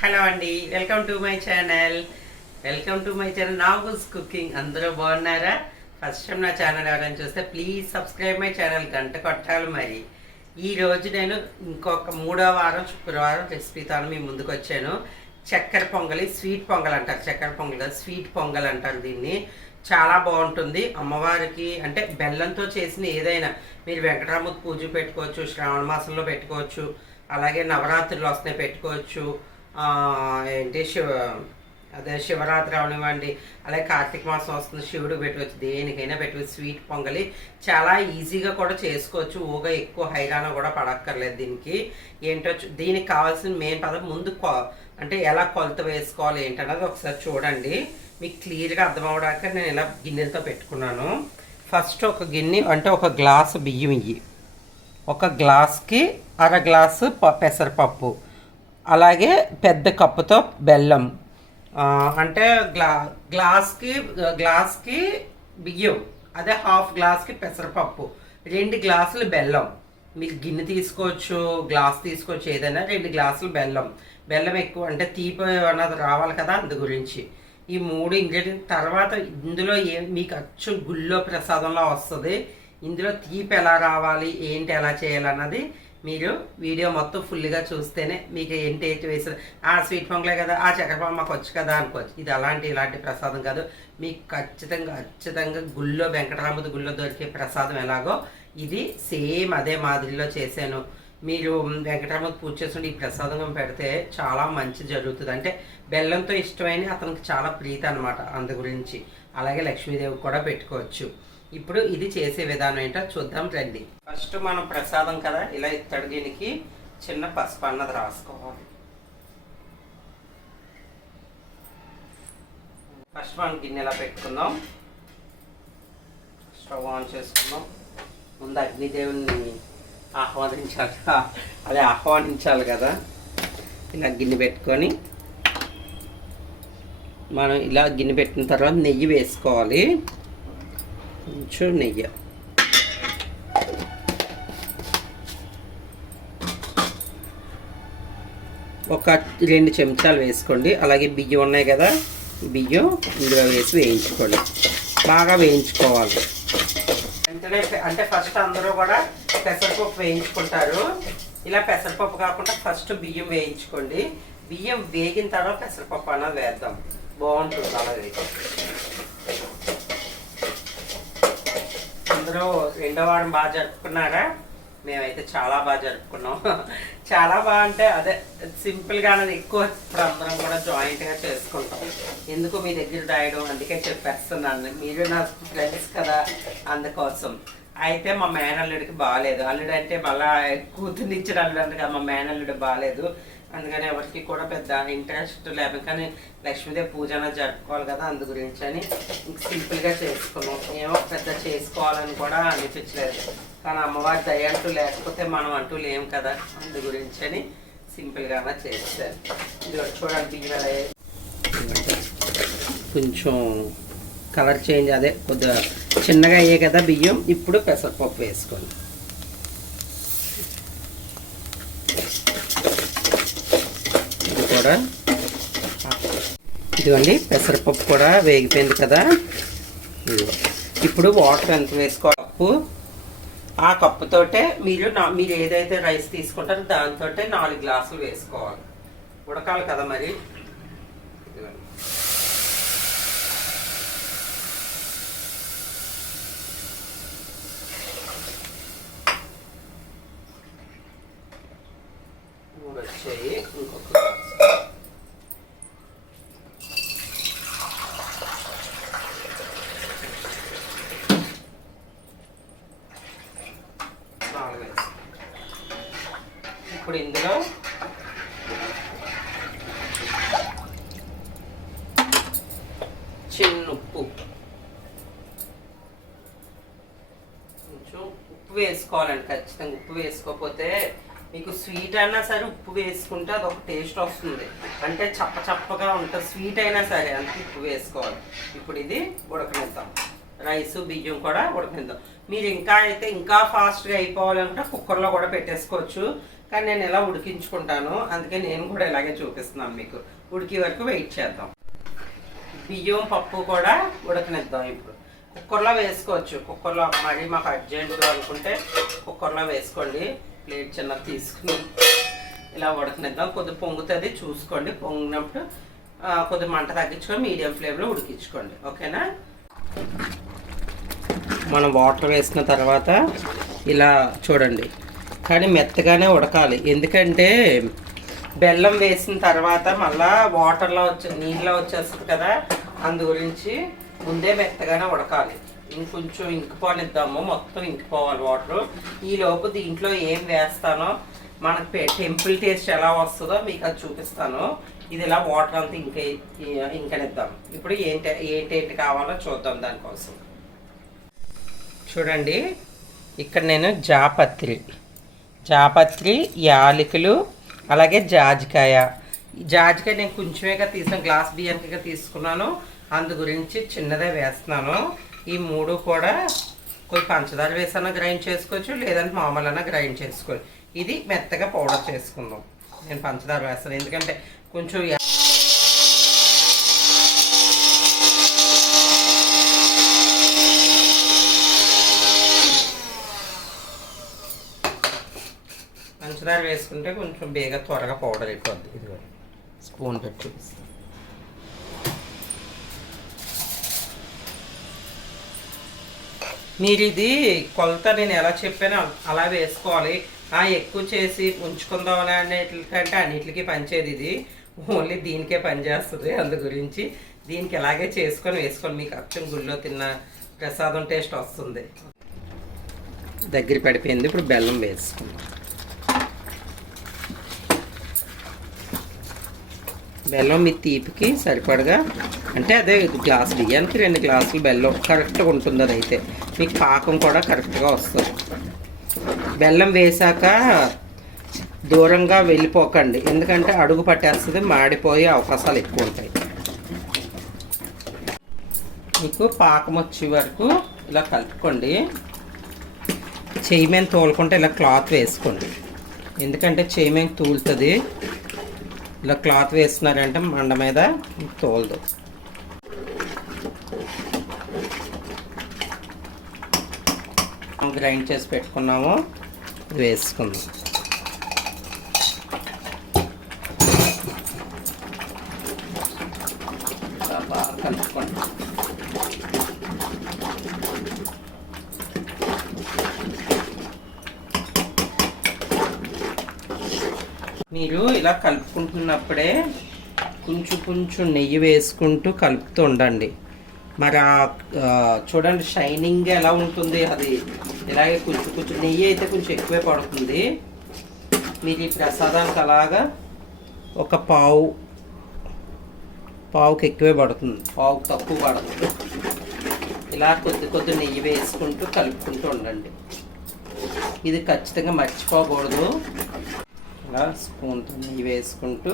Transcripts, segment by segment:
Hello అండి welcome to my channel. Welcome to my channel. Nagus cooking. అందరూ బాగున్నారా? First time నా channel ఎవరైనా చూస్తే ప్లీజ్ సబ్స్క్రైబ్ మై ఛానల్. గంట కొట్టాలి మరి. ఈ రోజు నేను ఇంకొక మూడో వారం శుక్రవారం రెసిపీతో మీ ముందుకు వచ్చాను. చక్కెర పొంగలి స్వీట్ పొంగల్ అంటారు. చక్కెర పొంగల్ కాదు, స్వీట్ పొంగల్ అంటారు దీన్ని. చాలా బాగుంటుంది. అమ్మవారికి అంటే బెల్లంతో చేసిన ఏదైనా మీరు వెంకటరామకు పూజ పెట్టుకోవచ్చు శ్రావణ మాసంలో పెట్టుకోవచ్చు అలాగే నవరాత్రులు వస్తున్నాయి పెట్టుకోవచ్చు ఏంటి శివ అదే శివరాత్రి అవనివ్వండి అలాగే కార్తీక మాసం వస్తుంది శివుడు పెట్టవచ్చు దేనికైనా పెట్టుకోవచ్చు స్వీట్ పొంగలి చాలా ఈజీగా కూడా చేసుకోవచ్చు ఊగా ఎక్కువ హైరాణ కూడా పడక్కర్లేదు దీనికి. ఏంటో దీనికి కావాల్సిన మెయిన్ పదం ముందు కొ- అంటే ఎలా కొలత వేసుకోవాలి ఏంటన్నది ఒకసారి చూడండి. మీకు క్లియర్గా అర్థం అవడానికి నేను ఇలా గిన్నెలతో పెట్టుకున్నాను. ఫస్ట్ ఒక గిన్నె అంటే ఒక గ్లాసు బియ్యం ఇయ్యి. ఒక గ్లాస్కి అర గ్లాసు ప- పెసరపప్పు. అలాగే పెద్ద కప్పుతో బెల్లం. అంటే గ్లా గ్లాస్కి గ్లాస్కి బియ్యం అదే హాఫ్ గ్లాస్కి పెసరపప్పు రెండు గ్లాసులు బెల్లం. మీకు గిన్నె తీసుకోవచ్చు గ్లాస్ తీసుకోవచ్చు ఏదైనా రెండు గ్లాసులు బెల్లం. బెల్లం ఎక్కువ అంటే తీపి అన్నది రావాలి కదా అందు గురించి. ఈ మూడు ఇంగ్రీడియంట్ తర్వాత ఇందులో ఏ మీకు అచ్చు గుళ్ళో ప్రసాదంలో వస్తుంది. ఇందులో తీపి ఎలా రావాలి ఏంటి ఎలా చేయాలన్నది మీరు వీడియో మొత్తం ఫుల్గా చూస్తేనే మీకు ఏంటి ఏంటి వేసిన ఆ స్వీట్ పొంగలే కదా ఆ చక్కెర మాకు వచ్చు కదా అనుకోవచ్చు. ఇది అలాంటి ఇలాంటి ప్రసాదం కాదు. మీకు ఖచ్చితంగా ఖచ్చితంగా గుళ్ళో వెంకటరామతి గుళ్ళో దొరికే ప్రసాదం ఎలాగో ఇది సేమ్ అదే మాదిరిలో చేశాను. మీరు వెంకటరామకి పూజ చేస్తుంటే ఈ ప్రసాదం పెడితే చాలా మంచి జరుగుతుంది. అంటే బెల్లంతో ఇష్టమైన అతనికి చాలా ప్రీతి అనమాట అందు గురించి. అలాగే లక్ష్మీదేవి కూడా పెట్టుకోవచ్చు. ఇప్పుడు ఇది చేసే విధానం ఏంటో చూద్దాం రండి. ఫస్ట్ మనం ప్రసాదం కదా ఇలా ఇత్తడి దీనికి చిన్న పసుపు అన్నది రాసుకోవాలి. ఫస్ట్ మనం గిన్నె ఇలా పెట్టుకుందాం? స్టవ్ ఆన్ చేసుకుందాం. ముందు అగ్నిదేవుని ఆహ్వానించాలి. అదే ఆహ్వానించాలి కదా. ఇలా గిన్నె పెట్టుకొని మనం ఇలా గిన్నె పెట్టిన తర్వాత నెయ్యి వేసుకోవాలి. కొంచెం నెయ్యి. ఒక రెండు చెంచాలు వేసుకోండి. అలాగే బియ్యం ఉన్నాయి కదా బియ్యం ఇందులో వేసి వేయించుకోండి. బాగా వేయించుకోవాలి. వెంటనే అంటే ఫస్ట్ అందరూ కూడా పెసరపప్పు వేయించుకుంటారు. ఇలా పెసరపప్పు కాకుండా ఫస్ట్ బియ్యం వేయించుకోండి. బియ్యం వేగిన తర్వాత పెసరపప్పు అన్నది వేద్దాం. బాగుంటుంది అలాగే అందరూ రెండో వారం బాగా జరుపుకున్నారా? మేమైతే చాలా బాగా జరుపుకున్నాం. చాలా బాగా అంటే అదే సింపుల్గా అనేది ఎక్కువ ఇప్పుడు అందరం కూడా జాయింట్గా చేసుకుంటాం. ఎందుకు మీ దగ్గర రాయడం? అందుకే చెప్పేస్తున్నాను. మీరు నా ఫ్రెండ్స్ కదా అందుకోసం. అయితే మా మేనల్లుడికి బాగాలేదు అల్లుడు అంటే మళ్ళా కూతుర్నిచ్చిన అల్లుడు అంటే మా మేనల్లుడు బాగాలేదు అందుకని ఎవరికి కూడా పెద్ద ఇంట్రెస్ట్ లేక కానీ లక్ష్మీదేవి పూజ అనేది జరుపుకోవాలి కదా అందు గురించి అని సింపుల్గా చేసుకున్నాం. ఏమో పెద్ద చేసుకోవాలని కూడా అనిపించలేదు. కానీ అమ్మవారి దయ అంటూ లేకపోతే మనం అంటూ లేం కదా అందు గురించి అని సింపుల్గా చేస్తారు ఇది ఒకటి చూడండి కొంచెం కలర్ చేంజ్ అదే కొద్దిగా చిన్నగా అయ్యే కదా బియ్యం. ఇప్పుడు పెసరపప్పు వేసుకోండి. ఇది కూడా ఇదిగోండి పెసరపప్పు కూడా వేగిపోయింది కదా. ఇప్పుడు వాటర్ ఎంత వేసుకో కప్పు. ఆ కప్పుతోటే మీరు మీరు ఏదైతే రైస్ తీసుకుంటారో దాంతో నాలుగు గ్లాసులు వేసుకోవాలి. ఉడకాలి కదా మరి. మూడు వచ్చాయి ఇంకొక గ్లాసు. నాలుగు వేసాం. ఇప్పుడు ఇందులో చిన్న ఉప్పు కొంచెం ఉప్పు వేసుకోవాలండి ఖచ్చితంగా ఉప్పు వేసుకోకపోతే మీకు స్వీట్ అయినా సరే ఉప్పు వేసుకుంటే అది ఒక టేస్ట్ వస్తుంది. అంటే చప్ప చప్పగా ఉంటుంది స్వీట్ అయినా సరే అంత ఉప్పు వేసుకోవాలి. ఇప్పుడు ఇది ఉడకనిద్దాం. రైస్ బియ్యం కూడా ఉడకనిద్దాం. మీరు ఇంకా అయితే ఇంకా ఫాస్ట్గా అయిపోవాలంటే కుక్కర్లో కూడా పెట్టేసుకోవచ్చు. కానీ నేను ఇలా ఉడికించుకుంటాను. అందుకే నేను కూడా ఇలాగే చూపిస్తున్నాను మీకు. ఉడికి వరకు వెయిట్ చేద్దాం. బియ్యం పప్పు కూడా ఉడకనిద్దాం ఇప్పుడు. కుక్కర్లో వేసుకోవచ్చు. కుక్కర్లో మరీ మాకు అర్జెంట్ అనుకుంటే కుక్కర్లో వేసుకోండి. ప్లేట్ చిన్న తీసుకుని ఇలా ఉడకనిద్దాం. కొద్ది పొంగుతుంది చూసుకోండి. పొంగినప్పుడు కొద్ది మంట తగ్గించుకొని మీడియం ఫ్లేమ్లో ఉడికించుకోండి. ఓకేనా? మనం వాటర్ వేసిన తర్వాత ఇలా చూడండి. కానీ మెత్తగానే ఉడకాలి. ఎందుకంటే బెల్లం వేసిన తర్వాత మళ్ళా వాటర్లో వచ్చే నీళ్ళలో వచ్చేస్తుంది కదా. అందు గురించి ముందే మెత్తగానే ఉడకాలి. ఇంకొంచెం ఇంకిపోనిద్దాము మొత్తం ఇంకిపోవాలి వాటర్. ఈ లోపు దీంట్లో ఏం వేస్తానో మనకు టెంపుల్ టేస్ట్ ఎలా వస్తుందో మీకు అది చూపిస్తాను. ఇది ఇలా వాటర్ అంతా ఇంక ఇంకనిద్దాం. ఇప్పుడు ఏంటి ఏంటేంటి కావాలో చూద్దాం దానికోసం. చూడండి. ఇక్కడ నేను జాపత్రి. జాపత్రి యాలకులు అలాగే జాజికాయ. జాజికాయ నేను కొంచెమేగా తీసాను గ్లాస్ బియ్యానికిగా తీసుకున్నాను. అందు గురించి చిన్నదే వేస్తున్నాను. ఈ మూడు కూడా కొంచెం పంచదార వేసన్నా గ్రైండ్ చేసుకోవచ్చు లేదంటే మామూలైనా గ్రైండ్ చేసుకోవచ్చు. ఇది మెత్తగా పౌడర్ చేసుకుందాం. నేను పంచదార వేస్తాను. ఎందుకంటే కొంచెం పంచదార వేసుకుంటే కొంచెం బేగా త్వరగా పౌడర్ అయిపోద్ది. ఇది స్పూన్ పెట్టి మీరు ఇది కొలత నేను ఎలా చెప్పానో అలా వేసుకోవాలి. ఆ ఎక్కువ చేసి ఉంచుకుందాం అనేటికంటే అన్నిటికీ పనిచేది ఇది. ఓన్లీ దీనికే పనిచేస్తుంది అందు గురించి. దీనికి ఎలాగే చేసుకొని వేసుకొని మీకు అచ్చం గుళ్ళో తిన్న ప్రసాదం టేస్ట్ వస్తుంది. దగ్గర పడిపోయింది. ఇప్పుడు బెల్లం వేసుకుందాం. బెల్లం మీ తీపికి సరిపడగా అంటే అదే గ్లాస్ బియ్యానికి రెండు గ్లాసులు బెల్లం కరెక్ట్గా ఉంటుంది అది అయితే మీకు పాకం కూడా కరెక్ట్గా వస్తుంది. బెల్లం వేశాక దూరంగా వెళ్ళిపోకండి. ఎందుకంటే అడుగు పట్టేస్తుంది మాడిపోయే అవకాశాలు ఎక్కువ ఉంటాయి. మీకు పాకం వచ్చే వరకు ఇలా కలుపుకోండి. చేయి మీద తోలుకుంటే ఇలా క్లాత్ వేసుకోండి. ఎందుకంటే చేయి మీద తూలుతుంది. ఇలా క్లాత్ వేస్తున్నారంటే మండ మీద తోలదు. గ్రైండ్ చేసి పెట్టుకున్నాము. వేసుకుందాం ఇలా బాగా కలుపుకోండి మీరు ఇలా కలుపుకుంటున్నప్పుడే కొంచెం కొంచెం నెయ్యి వేసుకుంటూ కలుపుతూ ఉండండి. మరి ఆ చూడండి షైనింగ్ ఎలా ఉంటుంది అది ఇలాగే కొంచెం కొంచెం నెయ్యి అయితే కొంచెం ఎక్కువే పడుతుంది. మీరు ఈ ప్రసాదానికి అలాగా ఒక పావు పావుకి ఎక్కువే పడుతుంది పావుకి తక్కువ పడుతుంది. ఇలా కొద్ది కొద్ది నెయ్యి వేసుకుంటూ కలుపుకుంటూ ఉండండి. ఇది ఖచ్చితంగా మర్చిపోకూడదు. ఇలా స్పూన్తో నెయ్యి వేసుకుంటూ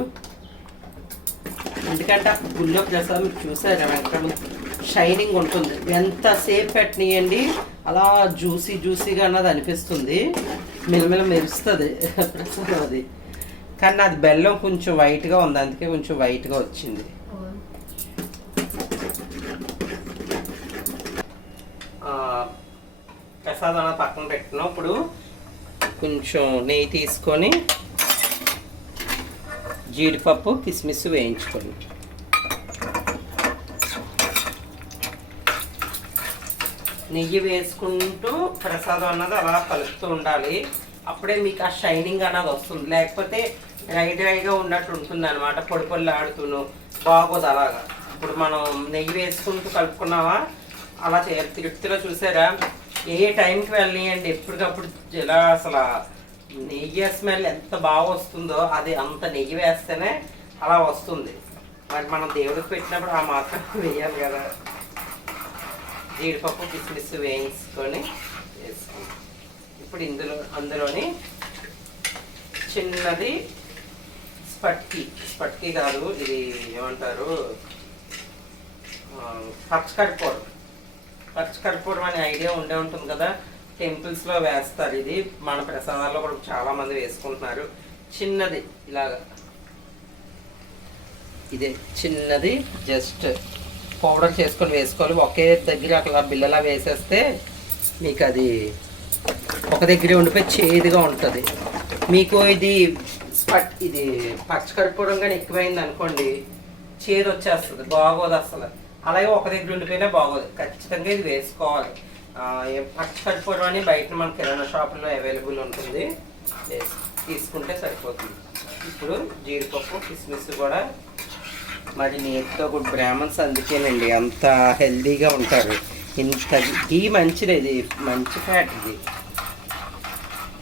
ఎందుకంటే ఆ గుళ్ళో ప్రసాదం చూసారా వెంకటం షైనింగ్ ఉంటుంది. ఎంతసేపు పెట్టినాయండి అలా జ్యూసీ జ్యూసీగా అన్నది అనిపిస్తుంది. మిలమిల మెరుస్తుంది ప్రసాదం అది. కానీ అది బెల్లం కొంచెం వైట్గా ఉంది అందుకే కొంచెం వైట్గా వచ్చింది. ప్రసాదం అన్నది పక్కన పెట్టినప్పుడు కొంచెం నెయ్యి తీసుకొని జీడిపప్పు కిస్మిస్ వేయించుకోండి నెయ్యి వేసుకుంటూ ప్రసాదం అన్నది అలా కలుపుతూ ఉండాలి. అప్పుడే మీకు ఆ షైనింగ్ అన్నది వస్తుంది. లేకపోతే డ్రై డ్రైగా ఉన్నట్టు ఉంటుంది అనమాట పొడి పొడి ఆడుతూను బాగోదు అలాగా. ఇప్పుడు మనం నెయ్యి వేసుకుంటూ కలుపుకున్నావా? అలా చేయాలి. తిరుపతిలో చూసారా? ఏ టైంకి వెళ్ళనియండి? ఎప్పటికప్పుడు ఇలా అసలు నెయ్యి స్మెల్ ఎంత బాగా వస్తుందో అది అంత నెయ్యి వేస్తేనే అలా వస్తుంది. మరి మనం దేవుడికి పెట్టినప్పుడు ఆ మాత్రం వేయాలి కదా. జీడిపప్పు కిస్మిస్ వేయించుకొని వేసుకుంటాం ఇప్పుడు ఇందులో అందులోని చిన్నది స్పట్కి. స్పట్కి కాదు ఇది ఏమంటారు? ఆ, పచ్చకర్పూరం. పచ్చకర్పూరం అనే ఐడియా ఉండే ఉంటుంది కదా. టెంపుల్స్లో వేస్తారు. ఇది మన ప్రసాదాల్లో కూడా చాలా మంది వేసుకుంటున్నారు. చిన్నది ఇలాగా. ఇదే చిన్నది జస్ట్ పౌడర్ చేసుకొని వేసుకోవాలి. ఒకే దగ్గర అట్లా బిల్లలా వేసేస్తే మీకు అది ఒక దగ్గరే ఉండిపోయి చేదుగా ఉంటుంది. మీకు ఇది పట్ ఇది పచ్చకర్పూరం కానీ ఎక్కువైంది అనుకోండి చేదు వచ్చేస్తుంది బాగోదు అసలు. అలాగే ఒక దగ్గర ఉండిపోయినా బాగోదు. ఖచ్చితంగా ఇది వేసుకోవాలి. పచ్చకర్పూరం అని బయట మన కిరాణా షాపులో అవైలబుల్ ఉంటుంది. తీసుకుంటే సరిపోతుంది. ఇప్పుడు జీడిపప్పు కిస్మిస్ కూడా మరి నేతితో కూడా బ్రాహ్మణ్స్ అందుకేనండి అంత హెల్దీగా ఉంటారు. ఇంత గీ మంచిది ఇది మంచి ఫ్యాట్ ఇది.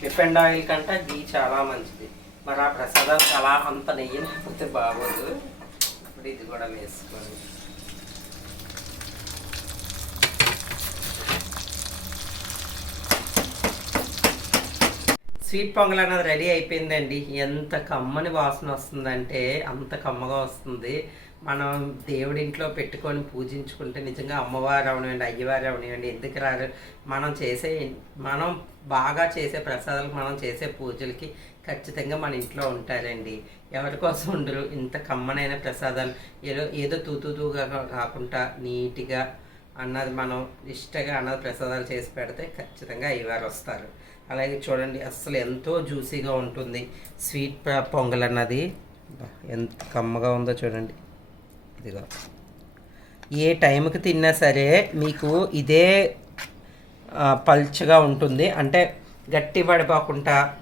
రిఫైండ్ ఆయిల్ కంటే గీ చాలా మంచిది. మరి ఆ ప్రసాదాలు అలా అంత నెయ్యి లేకపోతే బాగోదు. ఇప్పుడు ఇది కూడా వేసుకోండి. స్వీట్ పొంగల్ అనేది రెడీ అయిపోయిందండి. ఎంత కమ్మని వాసన వస్తుందంటే అంత కమ్మగా వస్తుంది. మనం దేవుడి ఇంట్లో పెట్టుకొని పూజించుకుంటే నిజంగా అమ్మవారు అవనివ్వండి అయ్యవారు అవనివ్వండి ఎందుకు రారు? మనం చేసే మనం బాగా చేసే ప్రసాదాలకు మనం చేసే పూజలకి ఖచ్చితంగా మన ఇంట్లో ఉంటారండి. ఎవరి కోసం ఉండరు. ఇంత కమ్మనైన ప్రసాదాలు. ఏదో ఏదో తూతూగా కాకుండా నీట్గా అన్నది మనం ఇష్టంగా అన్నది ప్రసాదాలు చేసి పెడితే ఖచ్చితంగా అయ్యవారు వస్తారు. అలాగే చూడండి అస్సలు ఎంతో జ్యూసీగా ఉంటుంది. స్వీట్ పొంగల్ అన్నది. ఎంత కమ్మగా ఉందో చూడండి. ఇదిగో. ఏ టైంకి తిన్నా సరే మీకు ఇదే పల్చగా ఉంటుంది. అంటే గట్టి పడిపోకుండా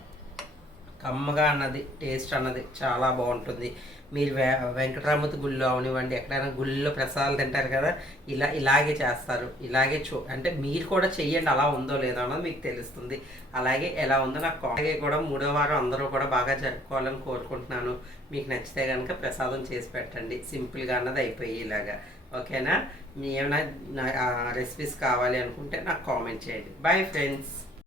కమ్మగా అన్నది టేస్ట్ అన్నది చాలా బాగుంటుంది. మీరు వె వెంకటరామతి గుళ్ళో అవనివ్వండి ఎక్కడైనా గుళ్ళో ప్రసాదాలు తింటారు కదా ఇలా ఇలాగే చేస్తారు ఇలాగే చూ అంటే మీరు కూడా చెయ్యండి అలా ఉందో లేదో అన్నది మీకు తెలుస్తుంది. అలాగే ఎలా ఉందో నాకు అలాగే కూడా మూడో వారం అందరూ కూడా బాగా జరుపుకోవాలని కోరుకుంటున్నాను. మీకు నచ్చితే కనుక ప్రసాదం చేసి పెట్టండి. సింపుల్గా అన్నది అయిపోయేలాగా. ఓకేనా? మీ ఏమైనా రెసిపీస్ కావాలి అనుకుంటే నాకు కామెంట్ చేయండి. Bye friends